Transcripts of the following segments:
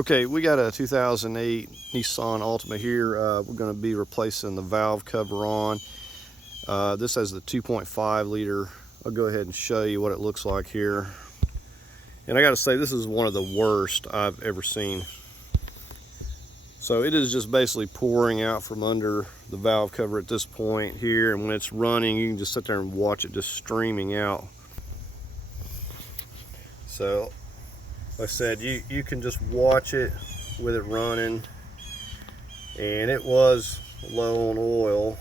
Okay, we got a 2008 Nissan Altima here. We're going to be replacing the valve cover on. This has the 2.5 liter. I'll go ahead and show you what it looks like here. And I got to say, this is one of the worst I've ever seen. So it is just basically pouring out from under the valve cover at this point here, and when it's running, you can just sit there and watch it just streaming out. So like I said, you can just watch it with it running, and it was low on oil.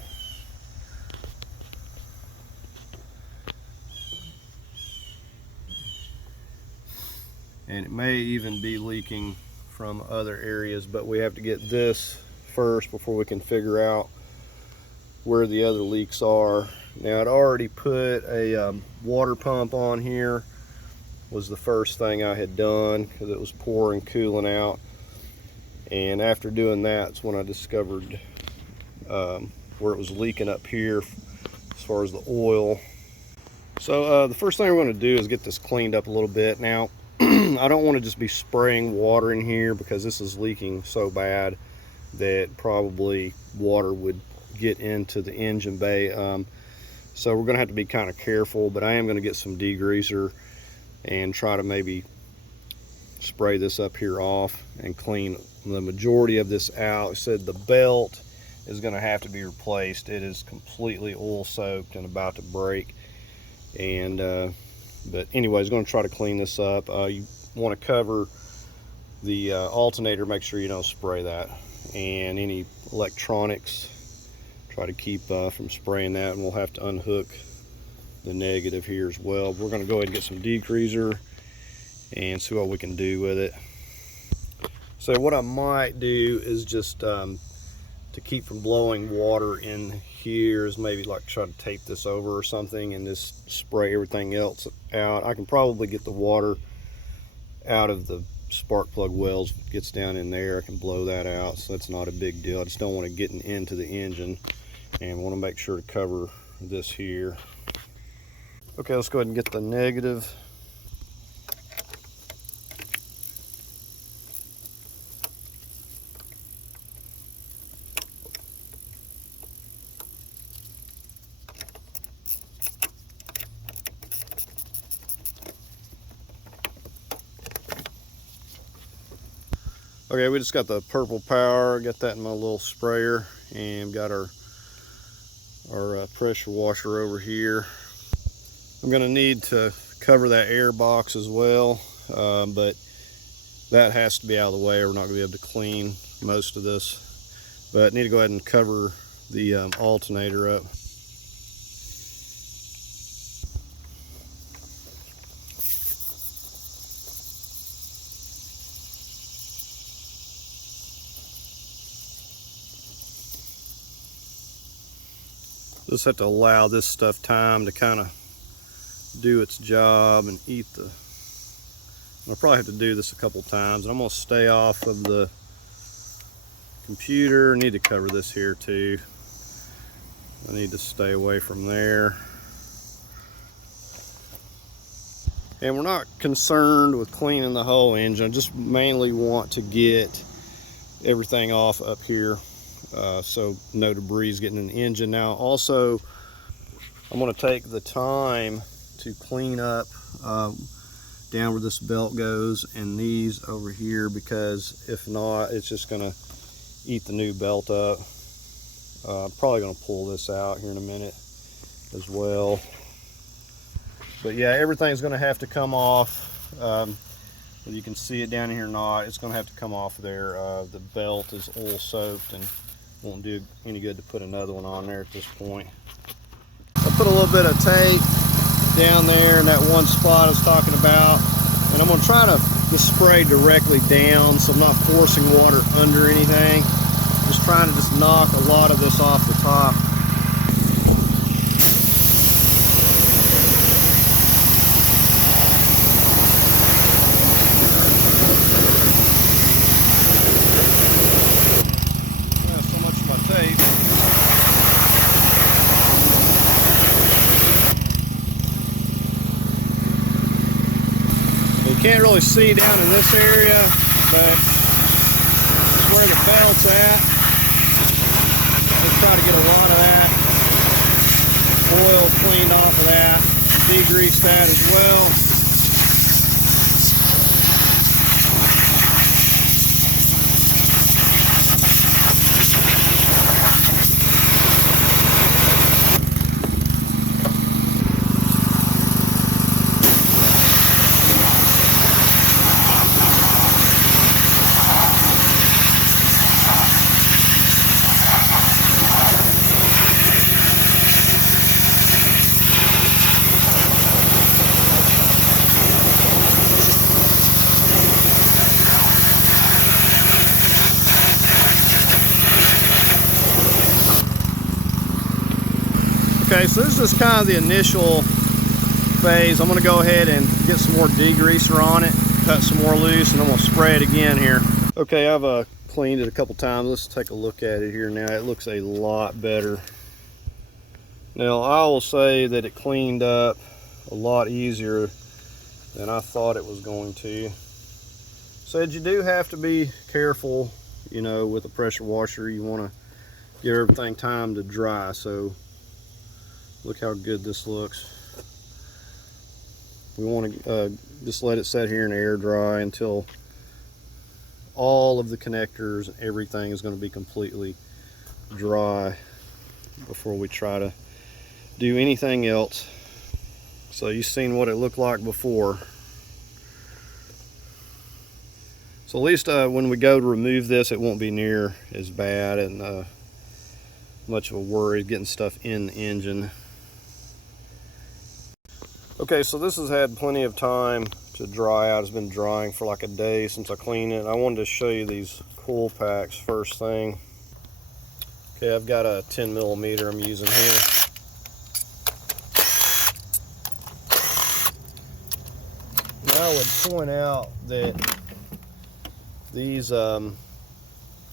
And it may even be leaking from other areas, but we have to get this first before we can figure out where the other leaks are. Now, I'd already put a water pump on here. Was the first thing I had done because it was pouring, cooling out. And after doing that, it's when I discovered where it was leaking up here as far as the oil. So the first thing we're going to do is get this cleaned up a little bit. Now, I don't want to just be spraying water in here because this is leaking so bad that probably water would get into the engine bay. So we're going to have to be kind of careful, but I am going to get some degreaser and try to maybe spray this up here off and clean the majority of this out. It said the belt is going to have to be replaced. It is completely oil soaked and about to break. And but anyways, going to try to clean this up. You want to cover the alternator, make sure you don't spray that, and any electronics, try to keep from spraying that, and we'll have to unhook the negative here as well. We're going to go ahead and get some degreaser and see what we can do with it. So what I might do is just to keep from blowing water in here is maybe like try to tape this over or something and just spray everything else out. I can probably get the water out of the spark plug wells. If it gets down in there, I can blow that out, so that's not a big deal. I just don't want it getting into the engine, and want to make sure to cover this here. Okay, let's go ahead and get the negative. Okay, we just got the purple power, got that in my little sprayer, and got our pressure washer over here. I'm going to need to cover that air box as well, but that has to be out of the way or we're not going to be able to clean most of this. But I need to go ahead and cover the alternator up. Just have to allow this stuff time to kind of do its job and eat the. I'll probably have to do this a couple times, and I'm going to stay off of the computer. I need to cover this here too. I need to stay away from there. And we're not concerned with cleaning the whole engine. I just mainly want to get everything off up here, so no debris is getting in the engine. Now also, I'm going to take the time to clean up down where this belt goes and these over here, because if not, it's just going to eat the new belt up. I'm probably going to pull this out here in a minute as well. But yeah, everything's going to have to come off. Whether you can see it down here or not, it's going to have to come off there. The belt is oil soaked and won't do any good to put another one on there at this point. I'll put a little bit of tape down there in that one spot I was talking about, and I'm going to try to just spray directly down so I'm not forcing water under anything. Just trying to just knock a lot of this off the top. So much of my tape. You can't really see down in this area, but the belt's at. Let's try to get a lot of that oil cleaned off of that. Degrease that as well. Okay, so this is kind of the initial phase. I'm going to go ahead and get some more degreaser on it, cut some more loose, and I'm going to spray it again here. Okay, I've cleaned it a couple times. Let's take a look at it here now. It looks a lot better. Now, I will say that it cleaned up a lot easier than I thought it was going to. Said you do have to be careful, you know, with a pressure washer. You want to give everything time to dry. So look how good this looks. We want to just let it sit here and air dry until all of the connectors and everything is going to be completely dry before we try to do anything else. So you've seen what it looked like before. So at least when we go to remove this, it won't be near as bad and much of a worry getting stuff in the engine. Okay, so this has had plenty of time to dry out. It's been drying for like a day since I cleaned it. I wanted to show you these coil packs first thing. Okay, I've got a 10 millimeter I'm using here. Now I would point out that these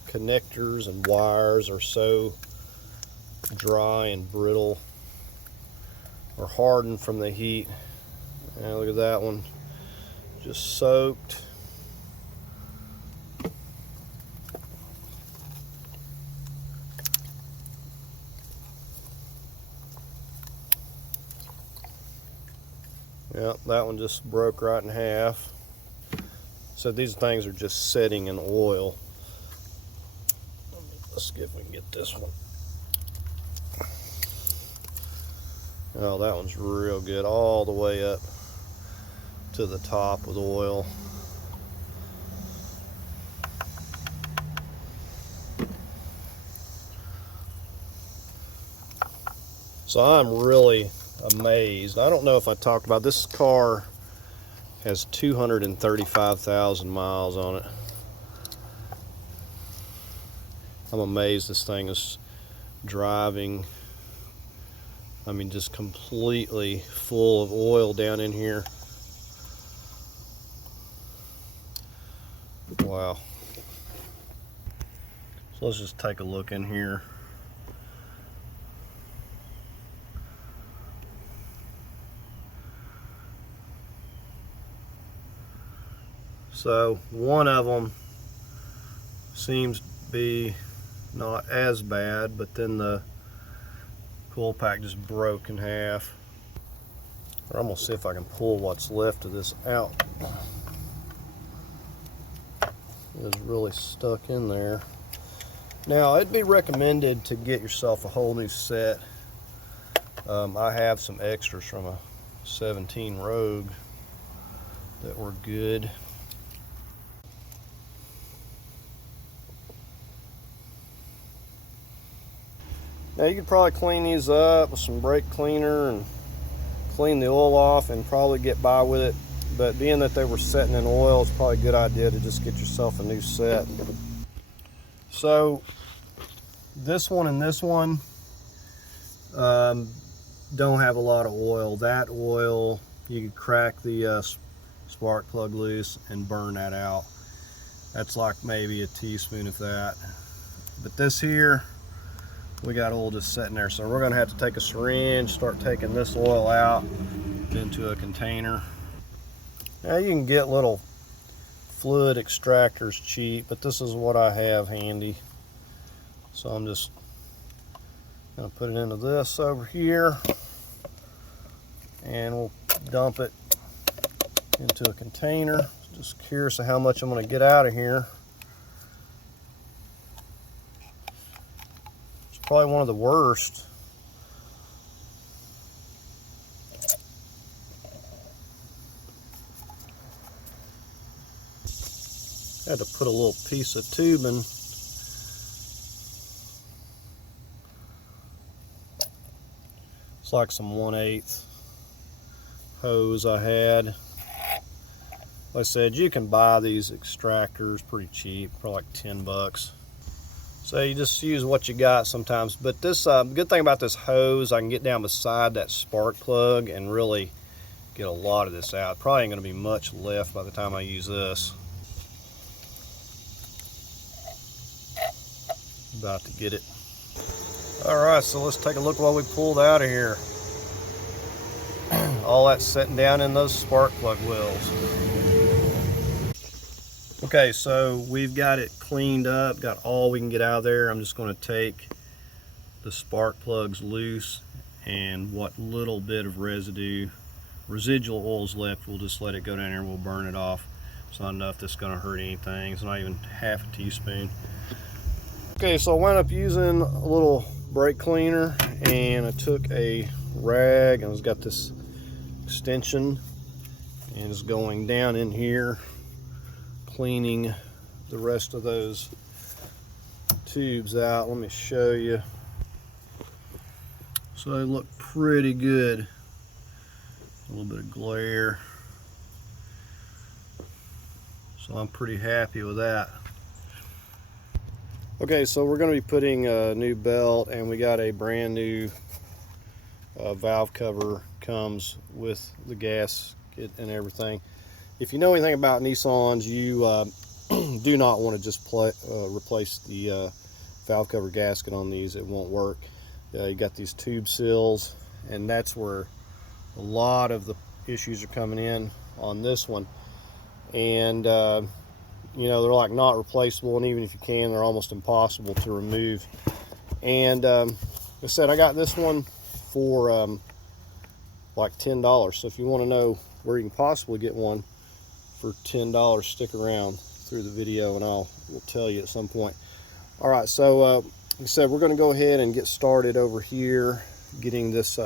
connectors and wires are so dry and brittle or hardened from the heat. And look at that one, just soaked. Yeah, that one just broke right in half. So these things are just setting in oil. Let's see if we can get this one. Oh, that one's real good, all the way up to the top with oil. So I'm really amazed. I don't know if I talked about this car has 235,000 miles on it. I'm amazed this thing is driving. I mean, just completely full of oil down in here. Wow. So let's just take a look in here. So one of them seems to be not as bad, but then the coil pack just broke in half. I'm gonna see if I can pull what's left of this out. It's really stuck in there. Now, it'd be recommended to get yourself a whole new set. I have some extras from a 17 Rogue that were good. Now you could probably clean these up with some brake cleaner and clean the oil off and probably get by with it. But being that they were setting in oil, it's probably a good idea to just get yourself a new set. So this one and this one don't have a lot of oil. That oil, you could crack the spark plug loose and burn that out. That's like maybe a teaspoon of that. But this here, we got oil just sitting there. So we're gonna have to take a syringe, start taking this oil out into a container. Now you can get little fluid extractor is cheap, but this is what I have handy. So I'm just going to put it into this over here, and we'll dump it into a container. Just curious of how much I'm going to get out of here. It's probably one of the worst. I had to put a little piece of tubing. It's like some 1/8 hose I had. Like I said, you can buy these extractors pretty cheap, probably like 10 bucks. So you just use what you got sometimes. But this good thing about this hose, I can get down beside that spark plug and really get a lot of this out. Probably ain't gonna be much left by the time I use this. About to get it. All right, so let's take a look what we pulled out of here. All that's sitting down in those spark plug wells. Okay, so we've got it cleaned up, got all we can get out of there. I'm just going to take the spark plugs loose, and what little bit of residual oil's left, we'll just let it go down here and we'll burn it off. It's not enough that's going to hurt anything. It's not even half a teaspoon. Okay, so I wound up using a little brake cleaner, and I took a rag and it's got this extension, and it's going down in here, cleaning the rest of those tubes out. Let me show you. So they look pretty good. A little bit of glare. So I'm pretty happy with that. Okay, so we're going to be putting a new belt, and we got a brand new valve cover, comes with the gasket and everything. If you know anything about Nissans, you do not want to just replace the valve cover gasket on these. It won't work. You got these tube seals, and that's where a lot of the issues are coming in on this one. And you know, they're like not replaceable, and even if you can, they're almost impossible to remove. And like I said, I got this one for like $10. So if you want to know where you can possibly get one for $10, stick around through the video and will tell you at some point. All right, so like I said, we're going to go ahead and get started over here getting this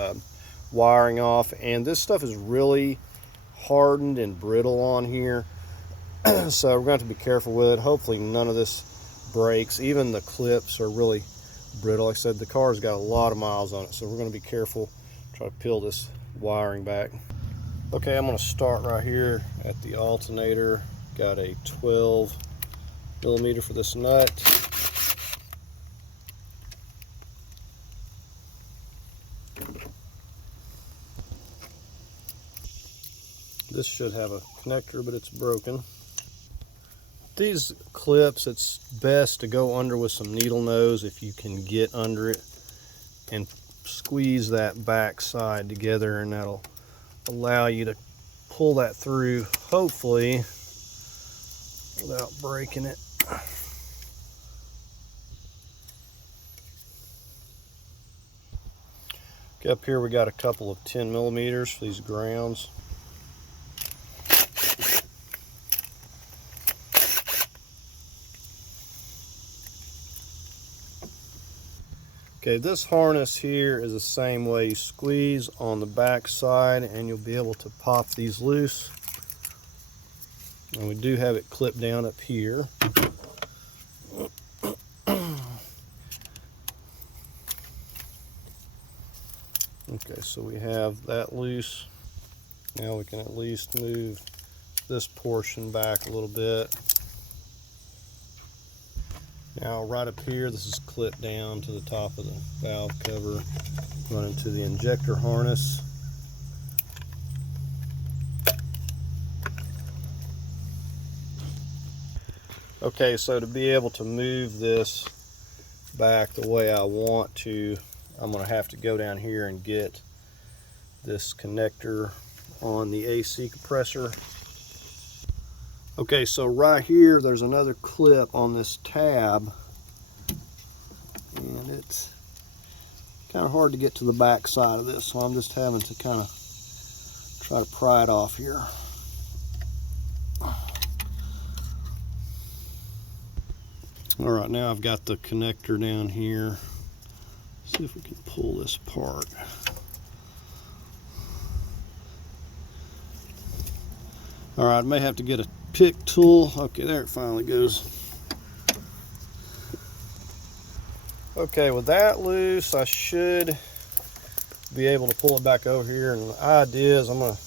wiring off. And this stuff is really hardened and brittle on here. So we're going to have to be careful with it. Hopefully none of this breaks. Even the clips are really brittle. Like I said, the car's got a lot of miles on it, so we're going to be careful. Try to peel this wiring back. Okay, I'm going to start right here at the alternator. Got a 12 millimeter for this nut. This should have a connector, but it's broken. These clips, it's best to go under with some needle nose if you can get under it, and squeeze that back side together, and that'll allow you to pull that through, hopefully without breaking it. Okay, up here we got a couple of 10 millimeters for these grounds. Okay, this harness here is the same way. You squeeze on the back side and you'll be able to pop these loose. And we do have it clipped down up here. Okay, so we have that loose. Now we can at least move this portion back a little bit. Now right up here, this is clipped down to the top of the valve cover, running to the injector harness. Okay, so to be able to move this back the way I want to, I'm going to have to go down here and get this connector on the AC compressor. Okay, so right here there's another clip on this tab, and it's kind of hard to get to the back side of this, so I'm just having to kind of try to pry it off here. All right, now I've got the connector down here. See if we can pull this apart. All right, I may have to get a pick tool. Okay, there it finally goes. Okay, with that loose, I should be able to pull it back over here. And the idea is I'm gonna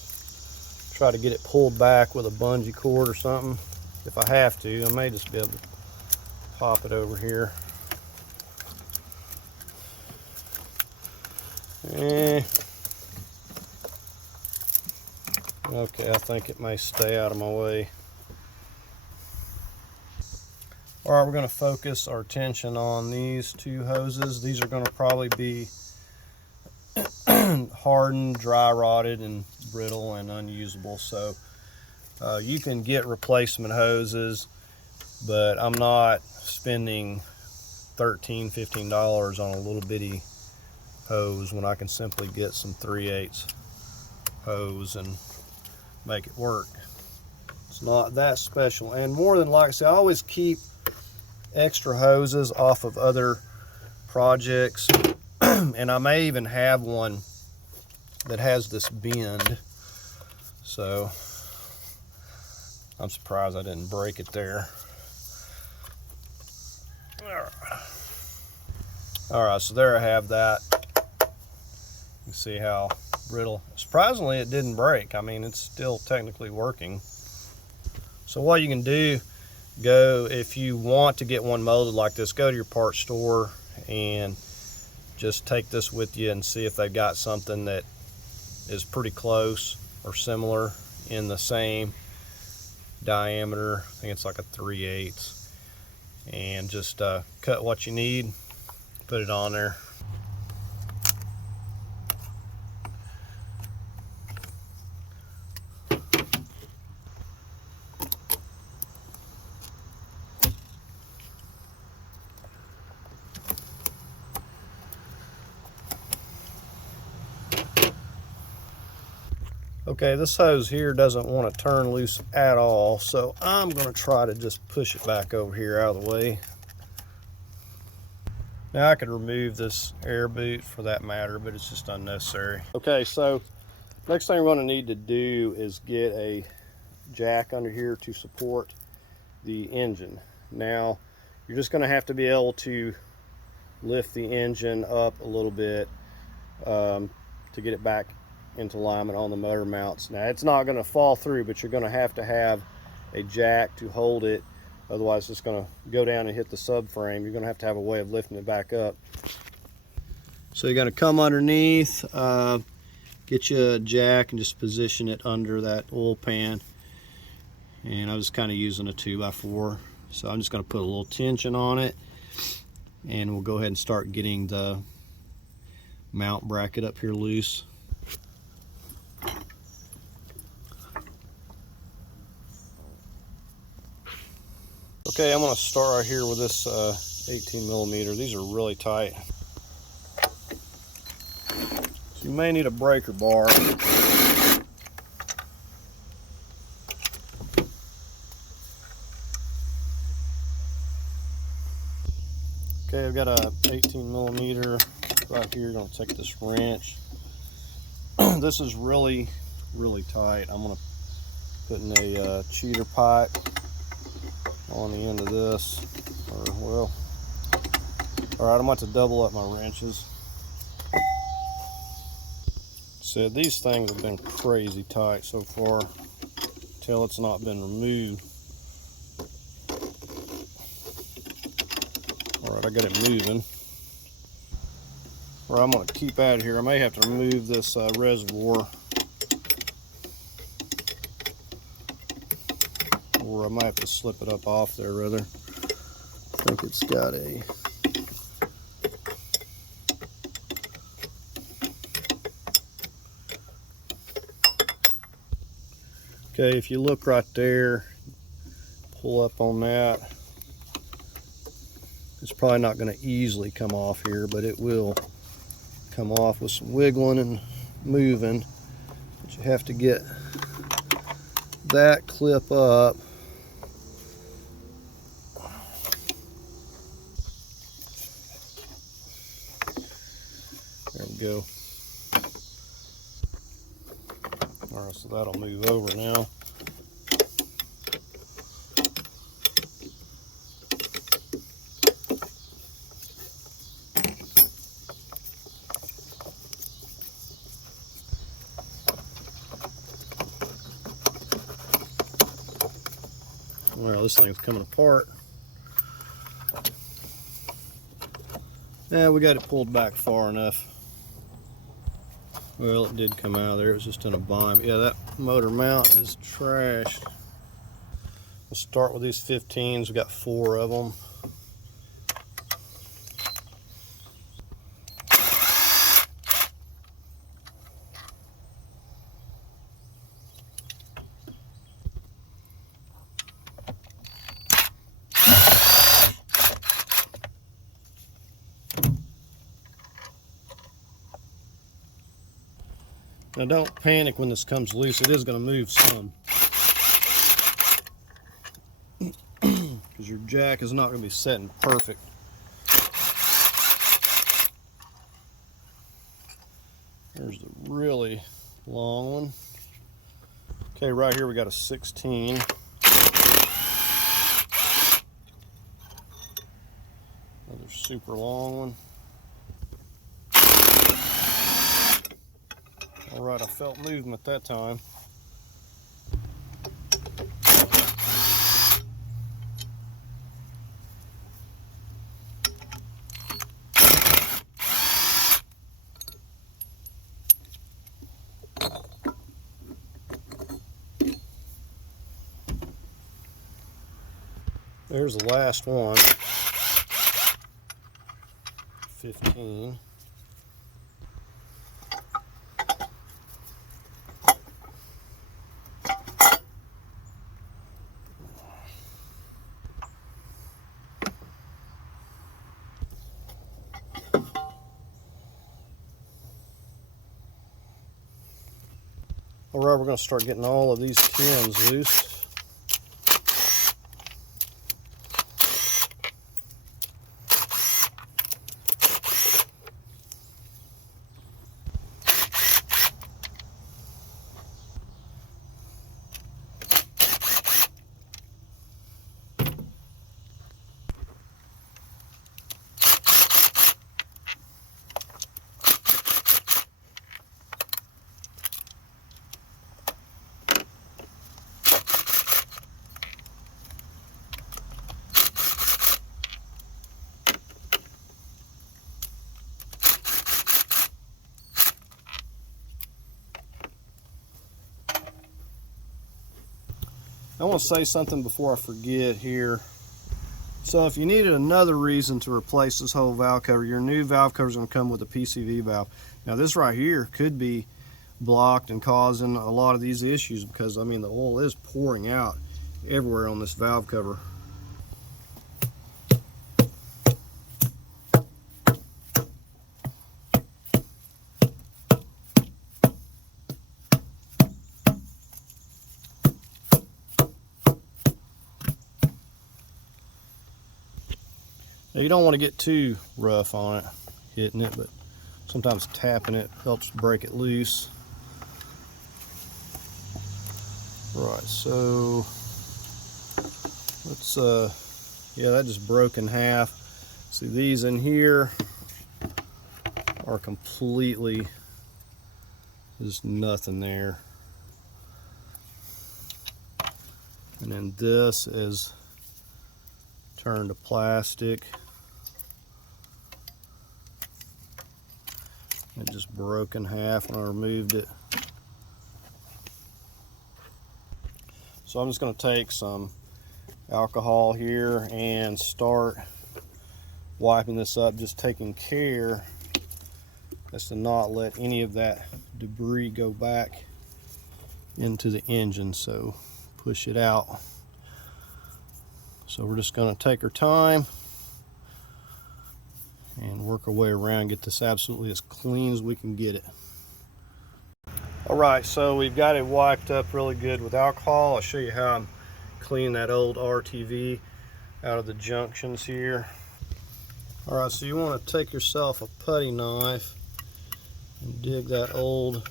try to get it pulled back with a bungee cord or something. If I have to, I may just be able to pop it over here. Okay, I think it may stay out of my way. All right, we're going to focus our attention on these two hoses. These are going to probably be hardened, dry rotted, and brittle and unusable. So you can get replacement hoses, but I'm not spending $13, $15 on a little bitty hose when I can simply get some 3/8 hose and make it work. It's not that special. And more than likely, I always keep extra hoses off of other projects, and I may even have one that has this bend, so I'm surprised I didn't break it there. All right, so there I have that. You can see how brittle. Surprisingly, it didn't break. I mean, it's still technically working. So what you can do, if you want to get one molded like this, go to your parts store and just take this with you and see if they've got something that is pretty close or similar in the same diameter. I think it's like a 3/8, and just cut what you need, put it on there. Okay, this hose here doesn't want to turn loose at all, so I'm going to try to just push it back over here out of the way. Now I could remove this air boot for that matter, but it's just unnecessary. Okay, so next thing we're going to need to do is get a jack under here to support the engine. Now you're just going to have to be able to lift the engine up a little bit to get it back into alignment on the motor mounts. Now it's not going to fall through, but you're going to have a jack to hold it, otherwise it's going to go down and hit the subframe. You're going to have a way of lifting it back up. So you're going to come underneath, get you a jack and just position it under that oil pan, and I was kind of using a 2x4, so I'm just going to put a little tension on it, and we'll go ahead and start getting the mount bracket up here loose. Okay, I'm going to start right here with this 18mm. These are really tight. So you may need a breaker bar. Okay, I've got a 18mm right here. I'm going to take this wrench. This is really, really tight. I'm going to put in a cheater pipe on the end of this, or well, all right, I'm about to double up my wrenches. So these things have been crazy tight so far till it's not been removed. All right, I got it moving. All right, I'm going to keep out of here. I may have to remove this reservoir, or I might have to slip it up off there rather. I think it's got a okay, if you look right there, pull up on that. It's probably not going to easily come off here, but it will come off with some wiggling and moving. But you have to get that clip up. There we go. All right, so that'll move over now. Well, this thing's coming apart. Yeah, we got it pulled back far enough. Well, it did come out of there. It was just in a bind. Yeah, that motor mount is trashed. We'll start with these 15s. We got 4 of them. Now don't panic when this comes loose. It is going to move some. Because your jack is not going to be setting perfect. There's the really long one. Okay, right here we got a 16. Another super long one. All right, I felt movement that time. There's the last one. 15. All right, we're going to start getting all of these pins loose. I want to say something before I forget here. So if you needed another reason to replace this whole valve cover, your new valve cover is going to come with a PCV valve. Now this right here could be blocked and causing a lot of these issues because, I mean, the oil is pouring out everywhere on this valve cover. Now you don't want to get too rough on it, hitting it, but sometimes tapping it helps break it loose. Right, so let's, yeah, that just broke in half. See, these in here are completely, there's nothing there. And then this is turned to plastic. It just broke in half when I removed it. So I'm just going to take some alcohol here and start wiping this up, just taking care as to not let any of that debris go back into the engine. So push it out So we're just going to take our time and work our way around, get this absolutely as clean as we can get it. All right, so we've got it wiped up really good with alcohol. I'll show you how I'm cleaning that old RTV out of the junctions here. All right, so you want to take yourself a putty knife and dig that old,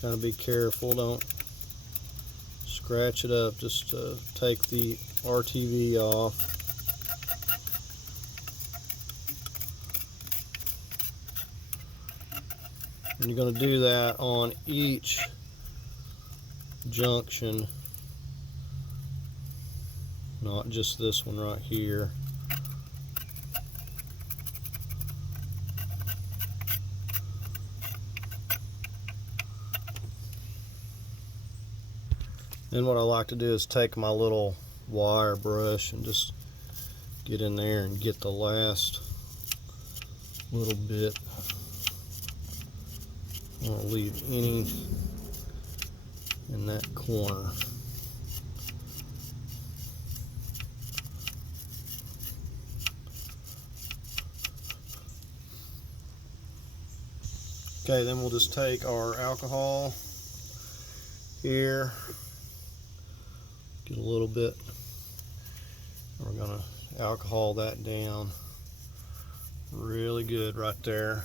kind of be careful, don't scratch it up, just take the RTV off. And you're going to do that on each junction, not just this one right here. Then what I like to do is take my little wire brush and just get in there and get the last little bit. I don't want to leave any in that corner. Okay, then we'll just take our alcohol here, get a little bit, we're going to alcohol that down really good right there.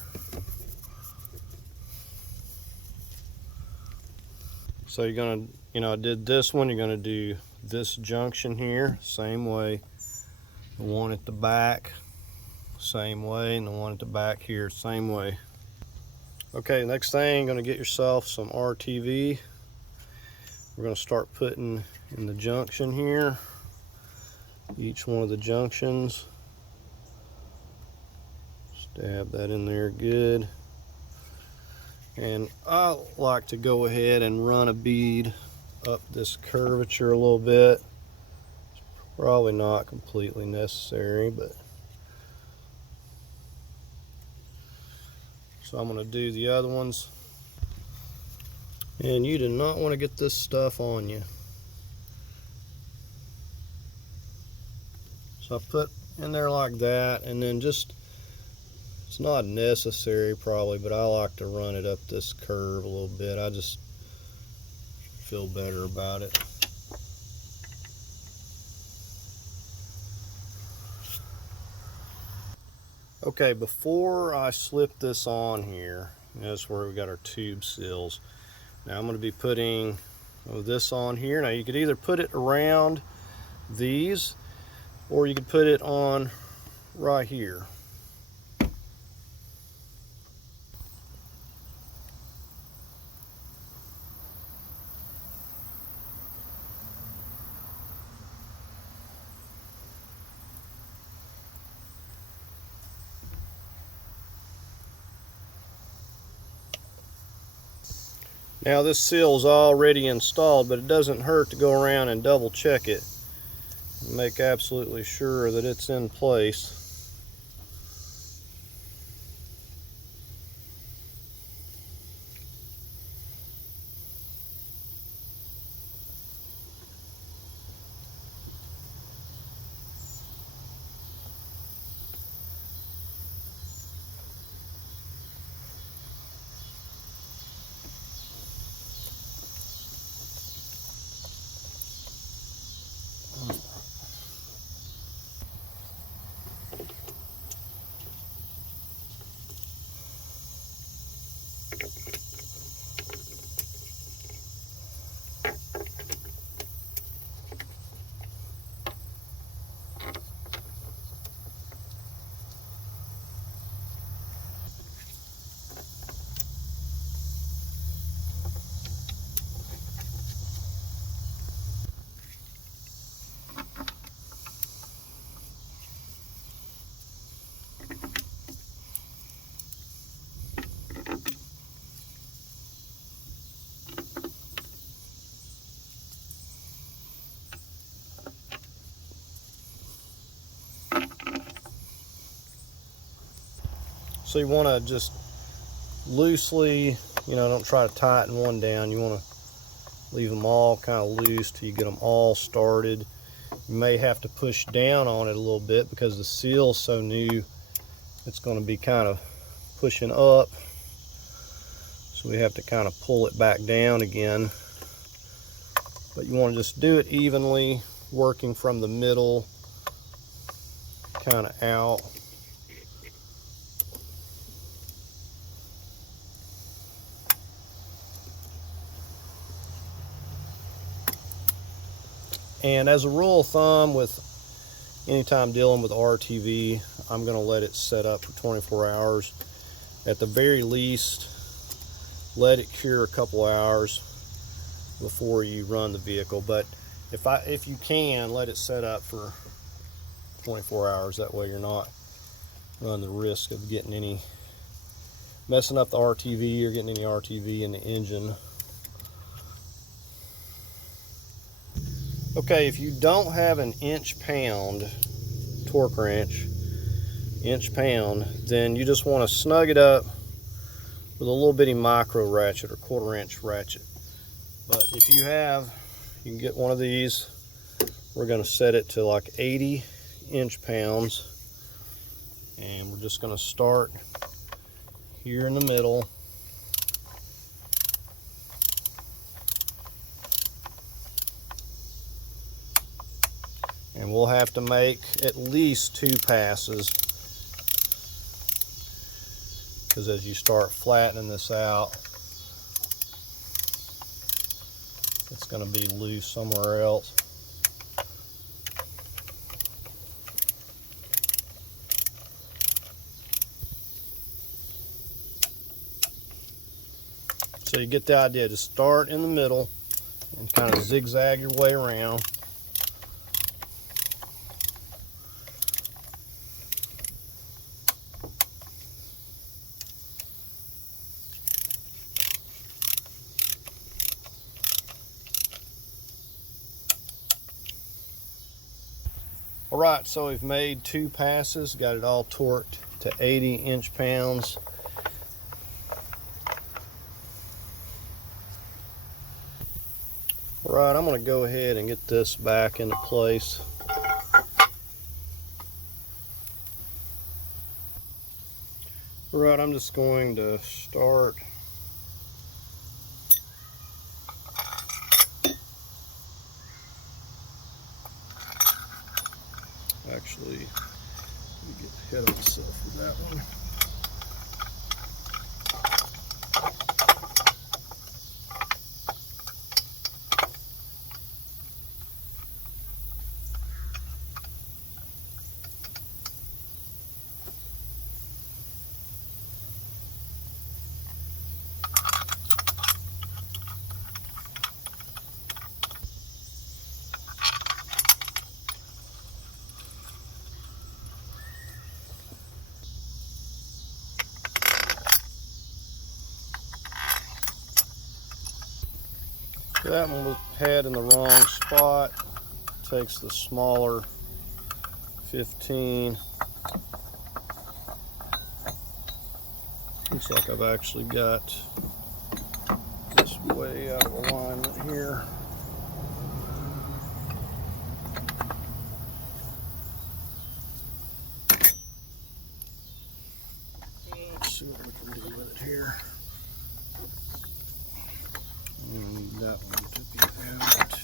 So you're going to, I did this one, you're going to do this junction here, same way. The one at the back, same way, and the one at the back here, same way. Okay, next thing, going to get yourself some RTV. We're going to start putting in the junction here, each one of the junctions. Stab that in there good. And I like to go ahead and run a bead up this curvature a little bit. It's probably not completely necessary, but so I'm going to do the other ones. And you do not want to get this stuff on you. So I put in there like that, and then just, it's not necessary probably, but I like to run it up this curve a little bit. I just feel better about it. Okay, before I slip this on here, that's where we got our tube seals. Now I'm going to be putting this on here. Now you could either put it around these, or you could put it on right here. Now this seal is already installed, but it doesn't hurt to go around and double check it and make absolutely sure that it's in place. So you want to just loosely, don't try to tighten one down. You want to Leave them all kind of loose till you get them all started. You may have to push down on it a little bit because the seal's so new, it's going to be kind of pushing up. So we have to kind of pull it back down again. But you want to just do it evenly, working from the middle kind of out. And as a rule of thumb, with anytime dealing with RTV, I'm going to let it set up for 24 hours. At the very least, let it cure a couple hours before you run the vehicle. But if you can, let it set up for 24 hours. That way you're not running the risk of messing up the RTV or getting any RTV in the engine. Okay, if you don't have an inch-pound torque wrench, inch-pound, then you just want to snug it up with a little bitty micro ratchet or 1/4 inch ratchet. But if you can get one of these. We're going to set it to like 80 inch-pounds, and we're just going to start here in the middle. And we'll have to make at least 2 passes, because as you start flattening this out, it's going to be loose somewhere else. So you get the idea. Just start in the middle and kind of zigzag your way around. All right, so we've made 2 passes, got it all torqued to 80 inch-pounds. All right, I'm going to go ahead and get this back into place. All right, I'm just going to start actually, let me get ahead of myself with that one. That one was had in the wrong spot. Takes the smaller 15. Looks like I've actually got this way out of alignment here. Let's see what we can do with it here. And that one to be out.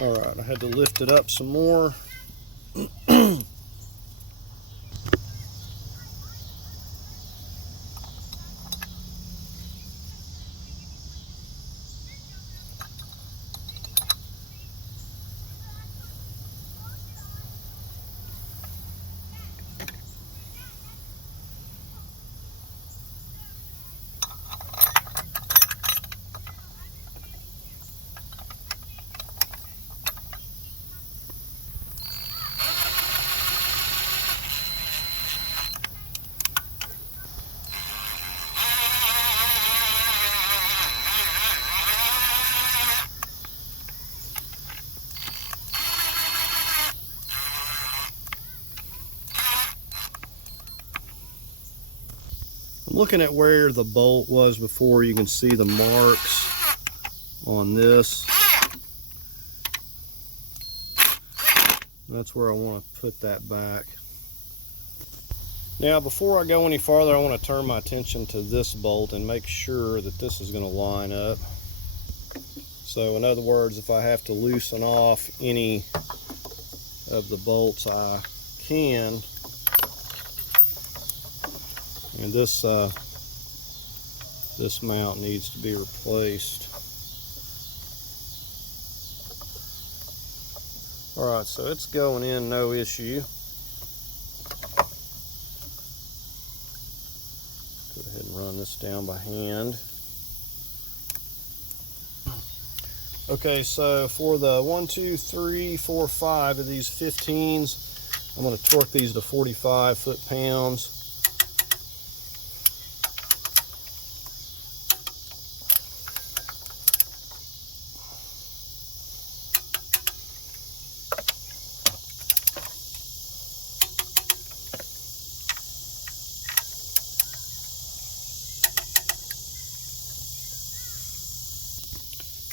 All right, I had to lift it up some more. I'm looking at where the bolt was before. You can see the marks on this. That's where I want to put that back. Now, before I go any farther, I want to turn my attention to this bolt and make sure that this is going to line up. So in other words, if I have to loosen off any of the bolts, I can. And this mount needs to be replaced. All right, so it's going in no issue. Go ahead and run this down by hand. Okay, so for the 1, 2, 3, 4, 5 of these 15s, I'm going to torque these to 45 foot-pounds.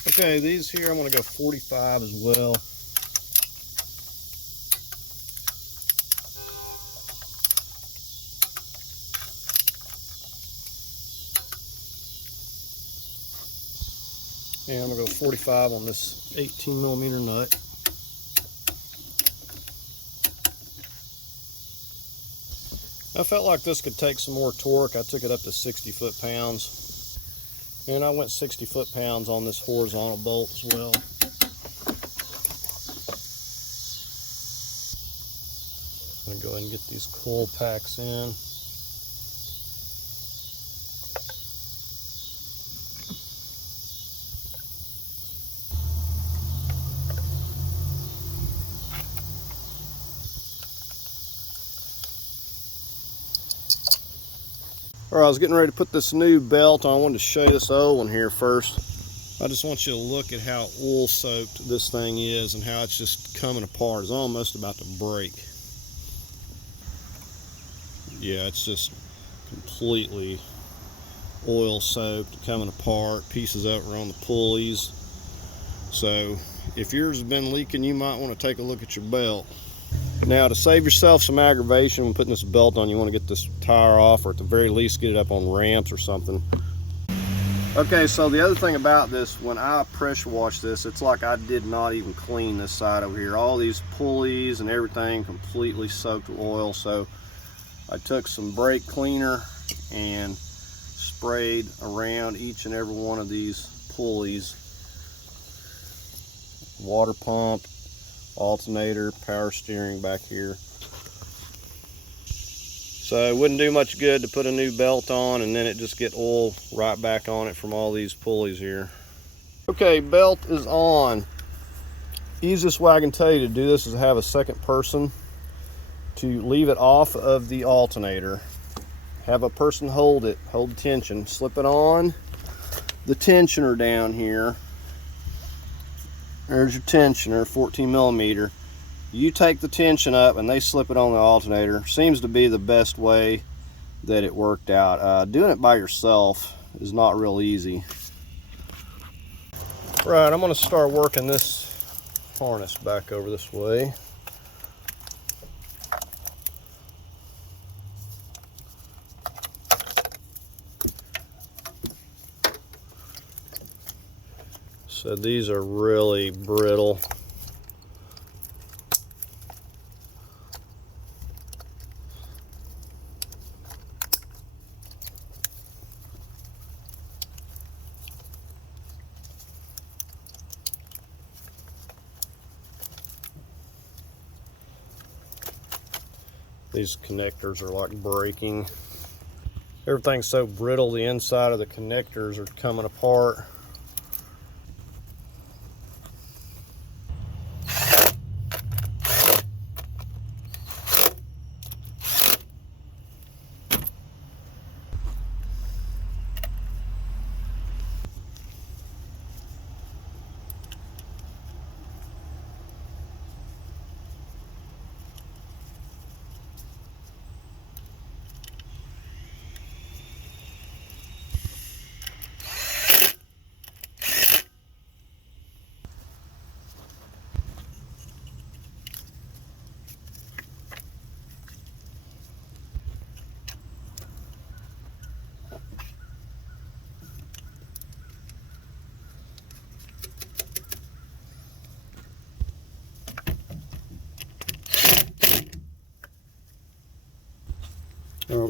Okay, these here I'm going to go 45 as well. And I'm going to go 45 on this 18mm nut. I felt like this could take some more torque. I took it up to 60 foot-pounds. And I went 60 foot-pounds on this horizontal bolt as well. I'm going to go ahead and get these coil packs in. All right, I was getting ready to put this new belt on. I wanted to show you this old one here first. I just want you to look at how oil soaked this thing is and how it's just coming apart. It's almost about to break. Yeah, it's just completely oil soaked, coming apart. Pieces of it are on the pulleys. So if yours has been leaking, you might want to take a look at your belt. Now, to save yourself some aggravation when putting this belt on, you want to get this tire off, or at the very least get it up on ramps or something. Okay, so the other thing about this, when I pressure wash this, it's like I did not even clean this side over here. All these pulleys and everything completely soaked with oil. So I took some brake cleaner and sprayed around each and every one of these pulleys. Water pump, alternator, power steering back here. So it wouldn't do much good to put a new belt on and then it just get oil right back on it from all these pulleys here. Okay, belt is on. Easiest way I can tell you to do this is to have a second person to leave it off of the alternator. Have a person hold it, hold the tension, slip it on the tensioner down here. There's your tensioner, 14mm. You take the tension up and they slip it on the alternator. Seems to be the best way that it worked out. Doing it by yourself is not real easy. Right, I'm going to start working this harness back over this way. So these are really brittle. These connectors are like breaking. Everything's so brittle, the inside of the connectors are coming apart.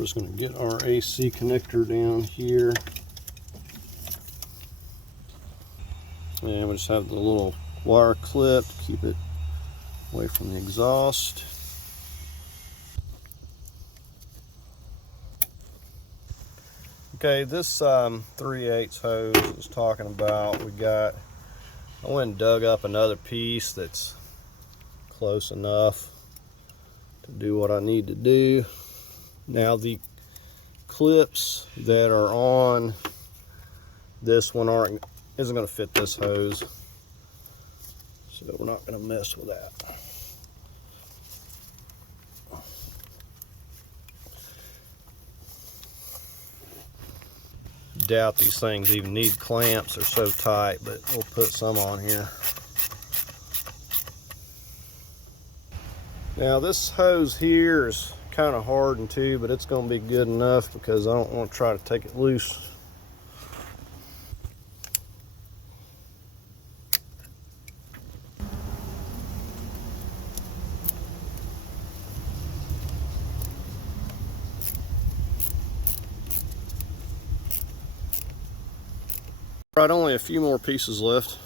just going to get our AC connector down here. And we just have the little wire clip to keep it away from the exhaust. Okay, this 3/8 hose I was talking about, I went and dug up another piece that's close enough to do what I need to do. Now the clips that are on this one isn't going to fit this hose, so we're not going to mess with that. Doubt these things even need clamps, they're so tight, but we'll put some on here. Now this hose here is kind of hardened too, but it's going to be good enough because I don't want to try to take it loose. Right, only a few more pieces left.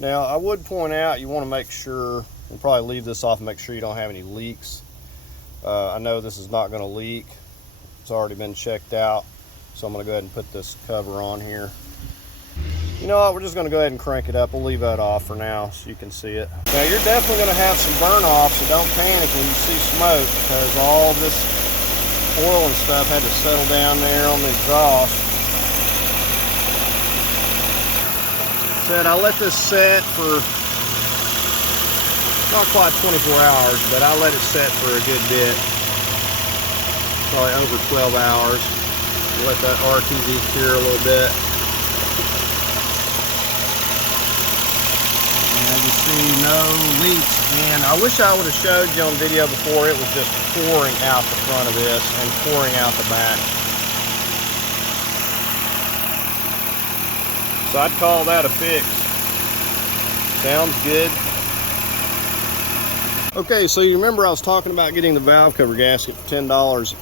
Now, I would point out, you want to make sure, we'll probably leave this off and make sure you don't have any leaks. I know this is not going to leak. It's already been checked out, so I'm going to go ahead and put this cover on here. You know what, we're just going to go ahead and crank it up. We'll leave that off for now so you can see it. Now, you're definitely going to have some burn off, so don't panic when you see smoke, because all this oil and stuff had to settle down there on the exhaust. I let this set for not quite 24 hours, but I let it set for a good bit, probably over 12 hours. Let that RTV cure a little bit. And you see no leaks. And I wish I would have showed you on video before. It was just pouring out the front of this and pouring out the back. So I'd call that a fix. Sounds good. Okay, so you remember I was talking about getting the valve cover gasket for $10.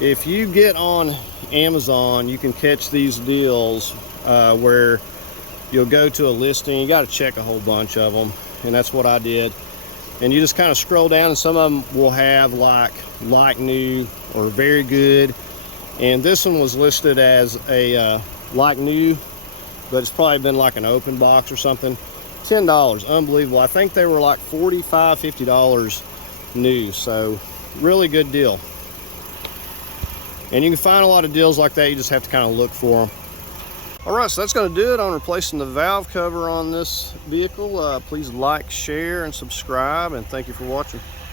If you get on Amazon, you can catch these deals where you'll go to a listing. You got to check a whole bunch of them, and that's what I did. And you just kind of scroll down, and some of them will have like new or very good. And this one was listed as a like new, but it's probably been like an open box or something. $10, unbelievable. I think they were like $45, $50 new, so really good deal. And you can find a lot of deals like that, you just have to kind of look for them. All right, so that's going to do it on replacing the valve cover on this vehicle. Please like, share, and subscribe, and thank you for watching.